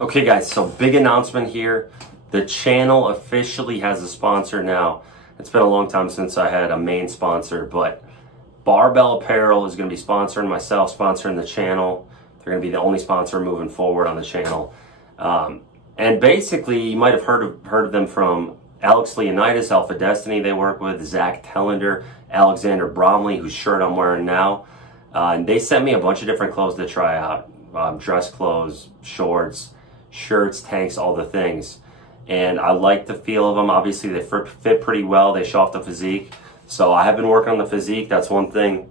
Okay guys, so big announcement here. The channel officially has a sponsor now. It's been a long time since I had a main sponsor, but Barbell Apparel is going to be sponsoring myself, sponsoring the channel. They're going to be the only sponsor moving forward on the channel. And basically, you might have heard of them from Alex Leonidas, Alpha Destiny they work with, Zach Tellender, Alexander Bromley, whose shirt I'm wearing now. And they sent me a bunch of different clothes to try out. Dress clothes, shorts, shirts, tanks, all the things. And I like the feel of them. Obviously, they fit pretty well. They show off the physique. So I have been working on the physique. That's one thing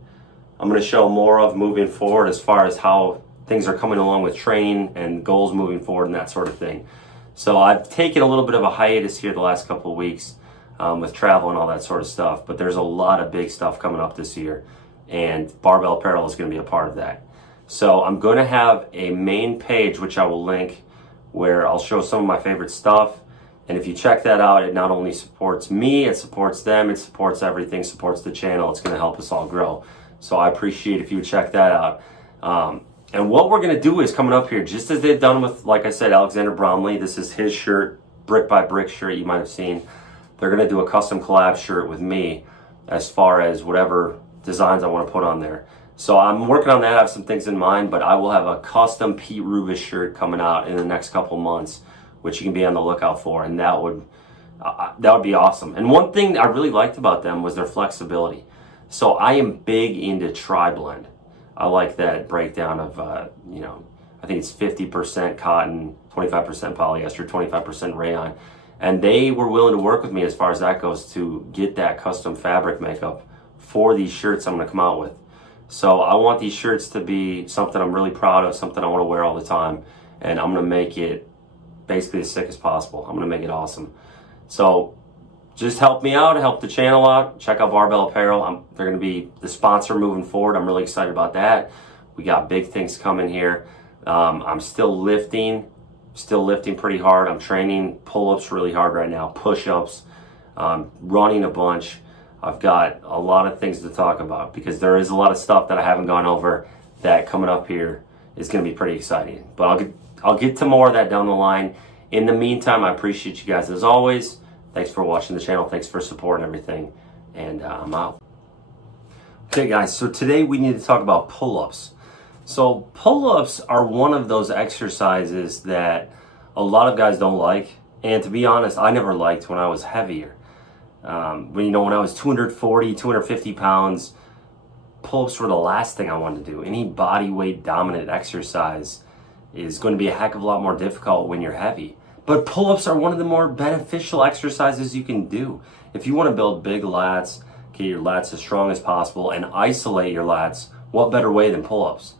I'm going to show more of moving forward as far as how things are coming along with training and goals moving forward and that sort of thing. So I've taken a little bit of a hiatus here the last couple of weeks with travel and all that sort of stuff. But there's a lot of big stuff coming up this year. And Barbell Apparel is going to be a part of that. So I'm going to have a main page, which I will link, where I'll show some of my favorite stuff. And if you check that out, it not only supports me, it supports them, it supports everything, supports the channel. It's going to help us all grow. So I appreciate if you would check that out. And what we're going to do is coming up here, just as they've done with, like I said, Alexander Bromley. This is his shirt, brick by brick shirt you might have seen. They're going to do a custom collab shirt with me as far as whatever designs I want to put on there. So I'm working on that. I have some things in mind, but I will have a custom Pete Rubish shirt coming out in the next couple months, which you can be on the lookout for, and that would be awesome. And one thing I really liked about them was their flexibility. So I am big into tri-blend. I like that breakdown of, I think it's 50% cotton, 25% polyester, 25% rayon. And they were willing to work with me as far as that goes to get that custom fabric makeup for these shirts I'm going to come out with. So I want these shirts to be something I'm really proud of, something I want to wear all the time. And I'm going to make it basically as sick as possible. I'm going to make it awesome. So just help me out, help the channel out. Check out Barbell Apparel. They're going to be the sponsor moving forward. I'm really excited about that. We got big things coming here. I'm still lifting pretty hard. I'm training pull-ups really hard right now, push-ups, running a bunch. I've got a lot of things to talk about because there is a lot of stuff that I haven't gone over that coming up here is going to be pretty exciting. But I'll get to more of that down the line. In the meantime, I appreciate you guys as always. Thanks for watching the channel. Thanks for supporting everything. And I'm out. Okay, guys, so today we need to talk about pull-ups. So pull-ups are one of those exercises that a lot of guys don't like. And to be honest, I never liked when I was heavier. When I was 240, 250 pounds, pull-ups were the last thing I wanted to do. Any body weight dominant exercise is going to be a heck of a lot more difficult when you're heavy. But pull-ups are one of the more beneficial exercises you can do. If you want to build big lats, get your lats as strong as possible, and isolate your lats, what better way than pull-ups?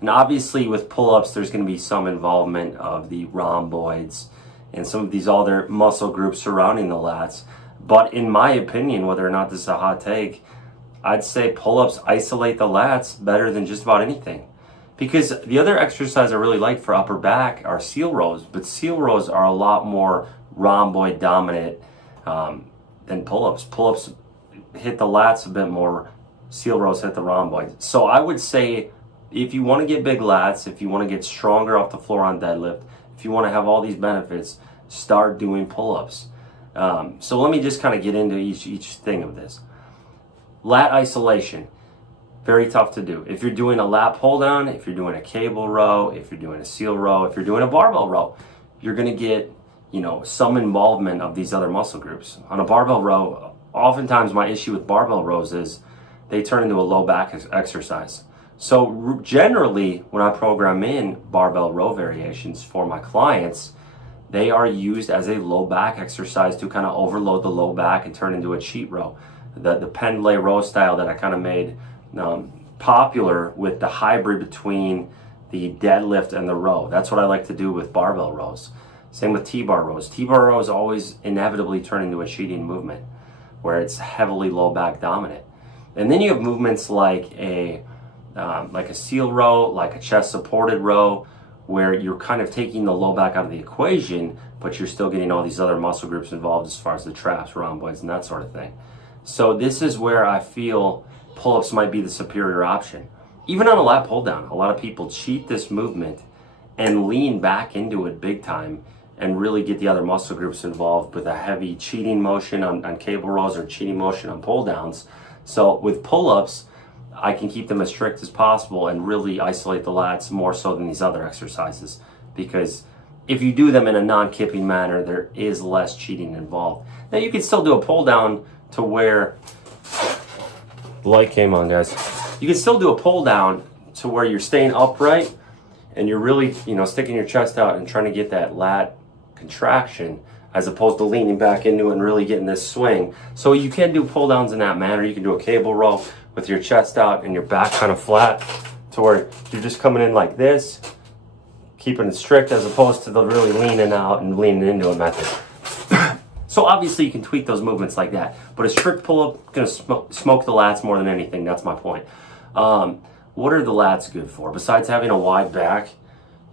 And obviously with pull-ups, there's going to be some involvement of the rhomboids and some of these other muscle groups surrounding the lats. But in my opinion, whether or not this is a hot take, I'd say pull-ups isolate the lats better than just about anything. Because the other exercise I really like for upper back are seal rows, but seal rows are a lot more rhomboid dominant than pull-ups. Pull-ups hit the lats a bit more, seal rows hit the rhomboids. So I would say if you want to get big lats, if you want to get stronger off the floor on deadlift, if you want to have all these benefits, start doing pull-ups. So let me just kind of get into each thing of this. Lat isolation, very tough to do. If you're doing a lat pull down, if you're doing a cable row, if you're doing a seal row, if you're doing a barbell row, you're going to get, some involvement of these other muscle groups. On a barbell row, oftentimes my issue with barbell rows is they turn into a low back exercise. So generally, when I program in barbell row variations for my clients, they are used as a low back exercise to kind of overload the low back and turn into a cheat row. The pendlay row style that I kind of made popular with the hybrid between the deadlift and the row. That's what I like to do with barbell rows. Same with T-bar rows. T-bar rows always inevitably turn into a cheating movement where it's heavily low back dominant. And then you have movements like a seal row, like a chest supported row, where you're kind of taking the low back out of the equation, but you're still getting all these other muscle groups involved as far as the traps, rhomboids, and that sort of thing. So this is where I feel pull-ups might be the superior option. Even on a lat pull down, a lot of people cheat this movement and lean back into it big time and really get the other muscle groups involved with a heavy cheating motion on cable rows or cheating motion on pull downs. So with pull-ups, I can keep them as strict as possible and really isolate the lats more so than these other exercises, because if you do them in a non-kipping manner, there is less cheating involved. Now you can still do a pull down to where, the light came on, guys. You can still do a pull down to where you're staying upright and you're really, sticking your chest out and trying to get that lat contraction, as opposed to leaning back into it and really getting this swing. So you can do pull downs in that manner. You can do a cable row with your chest out and your back kind of flat, to where you're just coming in like this, keeping it strict, as opposed to the really leaning out and leaning into a method. So obviously you can tweak those movements like that, but a strict pull-up is going to smoke the lats more than anything. That's my point. What are the lats good for? Besides having a wide back,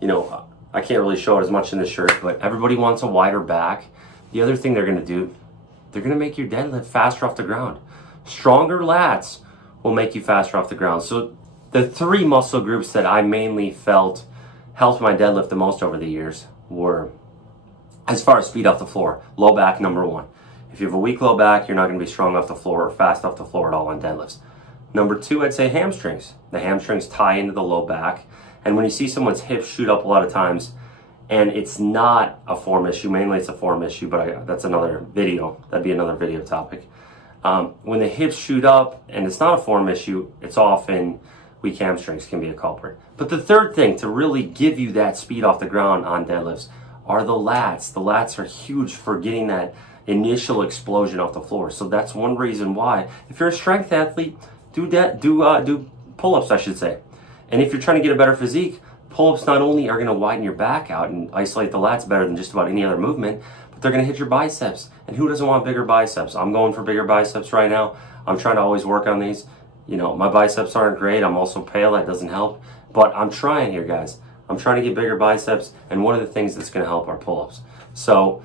I can't really show it as much in the shirt, but everybody wants a wider back. The other thing they're going to do, they're going to make your deadlift faster off the ground. Stronger lats will make you faster off the ground. So the three muscle groups that I mainly felt helped my deadlift the most over the years were, as far as speed off the floor, low back, number one. If you have a weak low back, you're not going to be strong off the floor or fast off the floor at all on deadlifts. Number two, I'd say hamstrings. The hamstrings tie into the low back. And when you see someone's hips shoot up a lot of times, and it's not a form issue, mainly it's a form issue, but that's another video. That'd be another video topic. When the hips shoot up and it's not a form issue, it's often weak hamstrings can be a culprit. But the third thing to really give you that speed off the ground on deadlifts are the lats. The lats are huge for getting that initial explosion off the floor. So that's one reason why, if you're a strength athlete, do pull-ups, I should say. And if you're trying to get a better physique, pull-ups not only are going to widen your back out and isolate the lats better than just about any other movement, but they're going to hit your biceps. And who doesn't want bigger biceps? I'm going for bigger biceps right now. I'm trying to always work on these. My biceps aren't great. I'm also pale. That doesn't help. But I'm trying here, guys. I'm trying to get bigger biceps, and one of the things that's going to help are pull-ups. So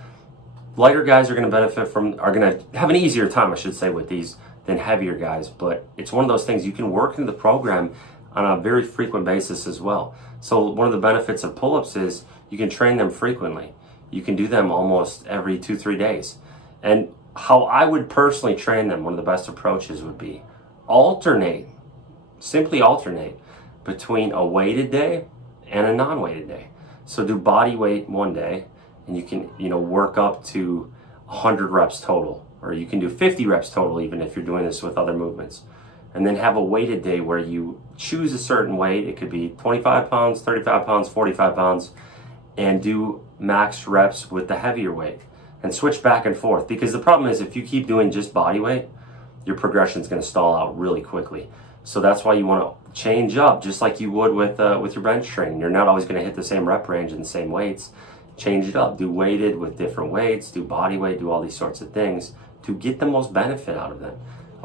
lighter guys are going to have an easier time, I should say, with these than heavier guys. But it's one of those things you can work into the program on a very frequent basis as well. So one of the benefits of pull-ups is you can train them frequently. You can do them almost every 2-3 days. And how I would personally train them, one of the best approaches would be simply alternate between a weighted day and a non-weighted day. So do body weight one day, and you can work up to 100 reps total, or you can do 50 reps total even if you're doing this with other movements. And then have a weighted day where you choose a certain weight. It could be 25 pounds, 35 pounds, 45 pounds, and do max reps with the heavier weight and switch back and forth. Because the problem is, if you keep doing just body weight, your progression is going to stall out really quickly. So that's why you want to change up, just like you would with your bench training. You're not always going to hit the same rep range and the same weights. Change it up. Do weighted with different weights. Do body weight. Do all these sorts of things to get the most benefit out of them.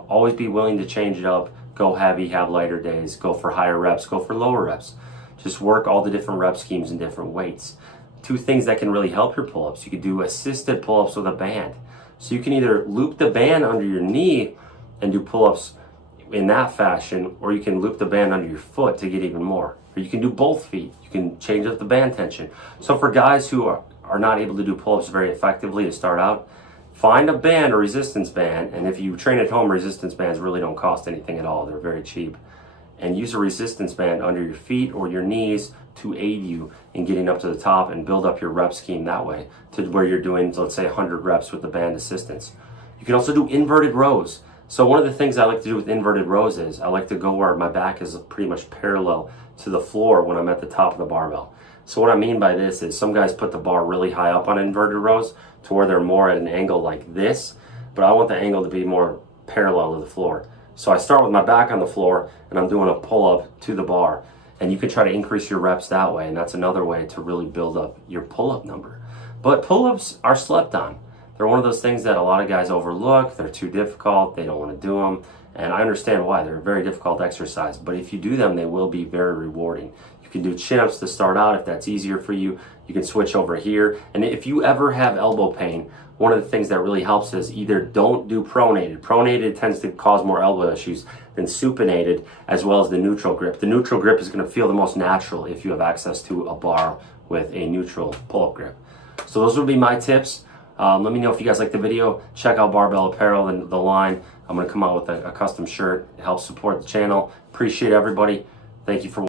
Always be willing to change it up. Go heavy, have lighter days. Go for higher reps, go for lower reps. Just work all the different rep schemes and different weights. Two things that can really help your pull-ups. You could do assisted pull-ups with a band. So you can either loop the band under your knee and do pull-ups in that fashion, or you can loop the band under your foot to get even more. Or you can do both feet. You can change up the band tension. So for guys who are not able to do pull-ups very effectively to start out, find a band, a resistance band, and if you train at home, resistance bands really don't cost anything at all. They're very cheap. And use a resistance band under your feet or your knees to aid you in getting up to the top and build up your rep scheme that way to where you're doing, let's say, 100 reps with the band assistance. You can also do inverted rows. So one of the things I like to do with inverted rows is I like to go where my back is pretty much parallel to the floor when I'm at the top of the barbell. So what I mean by this is some guys put the bar really high up on inverted rows to where they're more at an angle like this, but I want the angle to be more parallel to the floor. So I start with my back on the floor and I'm doing a pull-up to the bar. And you can try to increase your reps that way, and that's another way to really build up your pull-up number. But pull-ups are slept on. They're one of those things that a lot of guys overlook. They're too difficult. They don't want to do them. And I understand why. They're a very difficult exercise. But if you do them, they will be very rewarding. You can do chin-ups to start out if that's easier for you. you can switch over here. And if you ever have elbow pain, one of the things that really helps is either don't do pronated. Pronated tends to cause more elbow issues than supinated, as well as the neutral grip. The neutral grip is going to feel the most natural if you have access to a bar with a neutral pull-up grip. So those would be my tips. Let me know if you guys like the video. Check out Barbell Apparel and the line. I'm going to come out with a custom shirt. It helps support the channel. Appreciate everybody. Thank you for watching.